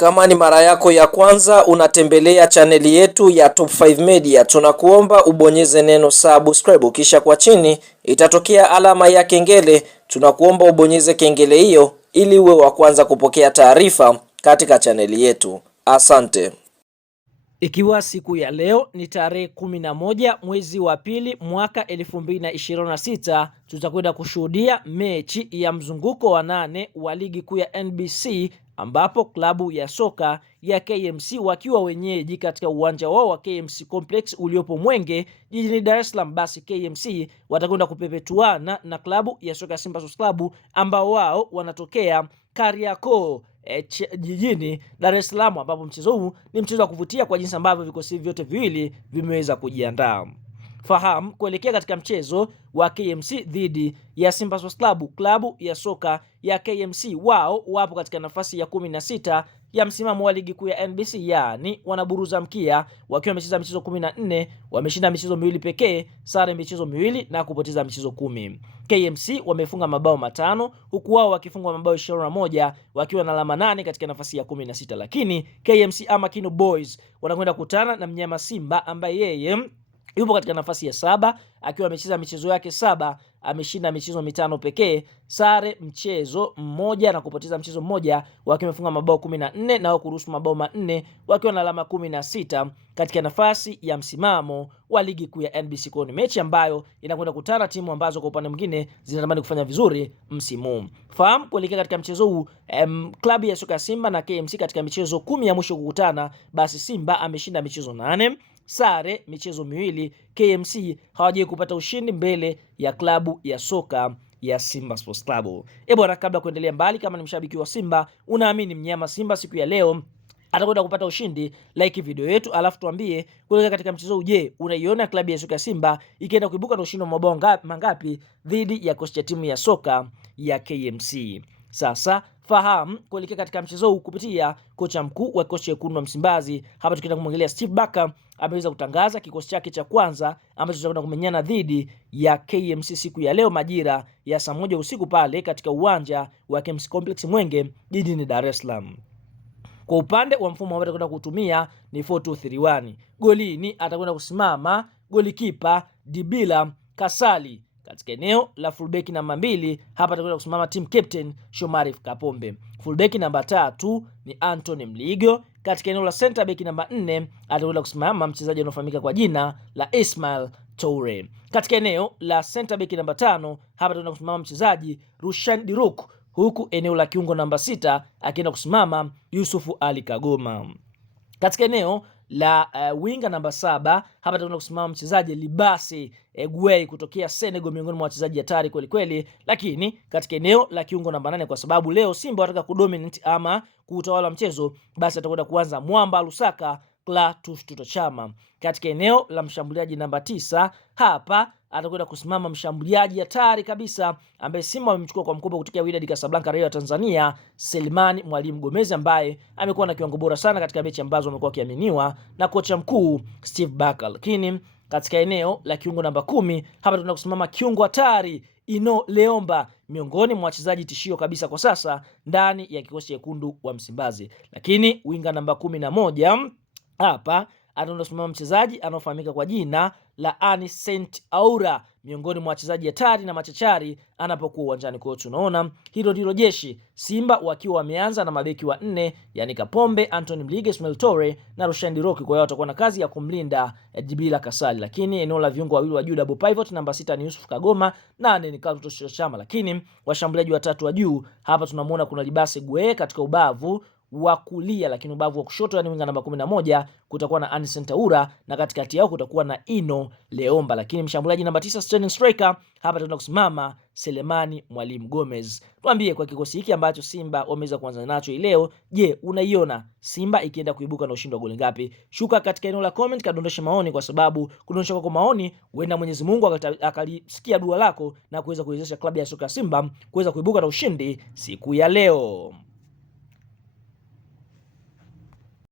Kama ni mara yako ya kwanza unatembelea chaneli yetu ya Top 5 Media, tunakuomba ubonyeze neno subscribe, kisha kwa chini itatokea alama ya kengele. Tunakuomba ubonyeze kengele hiyo ili uwe wa kwanza kupokea taarifa katika chaneli yetu. Asante. Ikiwa siku ya leo ni tarehe 11 mwezi wa pili mwaka 2026, tutakwenda kushuhudia mechi ya mzunguko wa 8 wa ligi kuu ya NBC, ambapo klabu ya soka ya KMC wakiwa wenyeji katika uwanja wao wa KMC Complex uliopo Mwenge jijini Dar es Salaam, basi KMC watakwenda kupepetuana na klabu ya soka Simba Sports Club ambao wao wanatokea Kariakoo jijini Dar es Salaam, ambapo mchezo huu ni mchezo wa kuvutia kwa jinsi ambavyo vikosi vyote viwili vimeweza kujiandaa. Fahamu kuelekea katika mchezo wa KMC dhidi ya Simba Sports Club, klabu ya soka ya KMC wao wapo katika nafasi ya 16 ya msimamo wa ligi kuu ya NBC, yani wanaburuza mkia wakiwa wamecheza michezo 14, wameshinda michezo miwili pekee, sare michezo miwili na kupoteza michezo 10. KMC wamefunga mabao 5 huku wao wakifunga mabao 21 wakiwa na alama 8 katika nafasi ya 16, lakini KMC ama Kino Boys wanakwenda kukutana na mnyama Simba ambaye yeye yupo katika nafasi ya 7 akiwa amecheza michezo yake 7, ameshinda michezo 5 pekee, sare mchezo mmoja na kupoteza mchezo mmoja, wakiwa wamefunga mabao 14 na kuruhusu mabao 4 wakiwa na alama 16 katika nafasi ya msimamo wa ligi kuu ya NBC. Kwa ni mechi ambayo inakwenda kukutana timu ambazo kwa upande mwingine zinatamani kufanya vizuri msimu. Fahamu kuelekea katika mchezo huu klabu ya soka Simba na KMC katika michezo 10 ya mwisho kukutana, basi Simba ameshinda michezo 8, sare michezo miwili. KMC hawajai kupata ushindi mbele ya klabu ya soka ya Simba Sports Club. Bwana, kabla kuendelea mbali, kama ni mshabiki wa Simba unaamini mnyama Simba siku ya leo atakwenda kupata ushindi, like video yetu alafu tuambie kuelekea katika mchezo huu, je, unaiona klabu ya soka Simba ikienda kuibuka na ushindi wa mabao mangapi dhidi ya kocha timu ya soka ya KMC? Sasa fahamu kuelekea katika mchezo huu kupitia kocha mkuu wa kikosi cha wekundu wa Msimbazi. Hapa tukienda kumwangalia Steve Barker ameweza kutangaza kikosi chake cha kwanza ambacho tutakwenda kumenyana dhidi ya KMC siku ya leo majira ya saa 1 usiku pale katika uwanja wa KMC Complex Mwenge jijini Dar es Salaam. Kwa upande wa mfumo ambao atakwenda kutumia ni 4-2-3-1. Golini atakwenda kusimama golikipa Dibila Kasali. Katika eneo la fullback namba 2 hapa atakwenda kusimama team captain Shomari Kapombe. Fullback namba 3 ni Anthony Mligo. Katika eneo la center back namba 4 atakwenda kusimama mchezaji anayefahamika kwa jina la Ismail Toure. Katika eneo la center back namba 5 hapa atakwenda kusimama mchezaji Rushan Diruk, huku eneo la kiungo namba 6 akienda kusimama Yusufu Ali Kagoma. Katika eneo la winga namba 7 hapa tutakwenda kusimama mchezaji Libase Gueye kutokea Senegal, miongoni mwa wachezaji hatari kweli kweli. Lakini katika eneo la kiungo namba 8, kwa sababu leo Simba wanataka kudominate ama kuutawala mchezo, basi atakwenda kuanza Mwamba Lusaka Clatous Chama. Katika eneo la mshambuliaji namba 9 hapa atakwenda kusimama mshambuliaji hatari kabisa ambaye Simba wamemchukua kwa mkopo kutokea Wydad Casablanca raia wa Tanzania, Selemani Mwalimu Gomez, ambaye amekuwa na kiwango bora sana katika mechi ambazo amekuwa akiaminiwa na kocha mkuu Steve Barker. Lakini katika eneo la kiungo namba 10 hapa tunaenda kusimama kiungo hatari Ino Leomba, miongoni mwa wachezaji tishio kabisa kwa sasa ndani ya kikosi cha wekundu wa Msimbazi. Lakini winga namba 11 hapa anaenda kusimama mchezaji anaofahamika kwa jina la Anicent Aura, miongoni mwa wachezaji hatari na machachari anapokuwa uwanjani. Kwa hiyo tunaona hilo ndilo jeshi Simba wakiwa wameanza na mabeki wa 4, yani Kapombe, Anthony Mligo, Ismail Toure na Rushan Dirok. Kwa hiyo watakuwa na kazi ya kumlinda Dibila Kasali. Lakini eneo la viungo wawili wa juu double pivot, namba 6 ni Yusuf Kagoma, 8 ni Clatous Chama. Lakini washambuliaji watatu wa juu hapa tunamuona kuna Libase Gueye katika ubavu wa kulia, lakini ubavu wa kushoto yani winga namba 11 kutakuwa na Anicent Taura na katikati yao kutakuwa na Ino Leomba. Lakini mshambuliaji namba 9 standing striker hapa tutaenda kusimama Selemani Mwalimu Gomez. Tuambie kwa kikosi hiki ambacho Simba wameweza kuanza nacho leo, je, unaiona Simba ikienda kuibuka na ushindi wa goli ngapi? Shuka katika eneo la comment kadondosha maoni, kwa sababu kudondosha kwa maoni huenda Mwenyezi Mungu akalisikia dua lako na kuweza kuwezesha klabu ya soka Simba kuweza kuibuka na ushindi siku ya leo.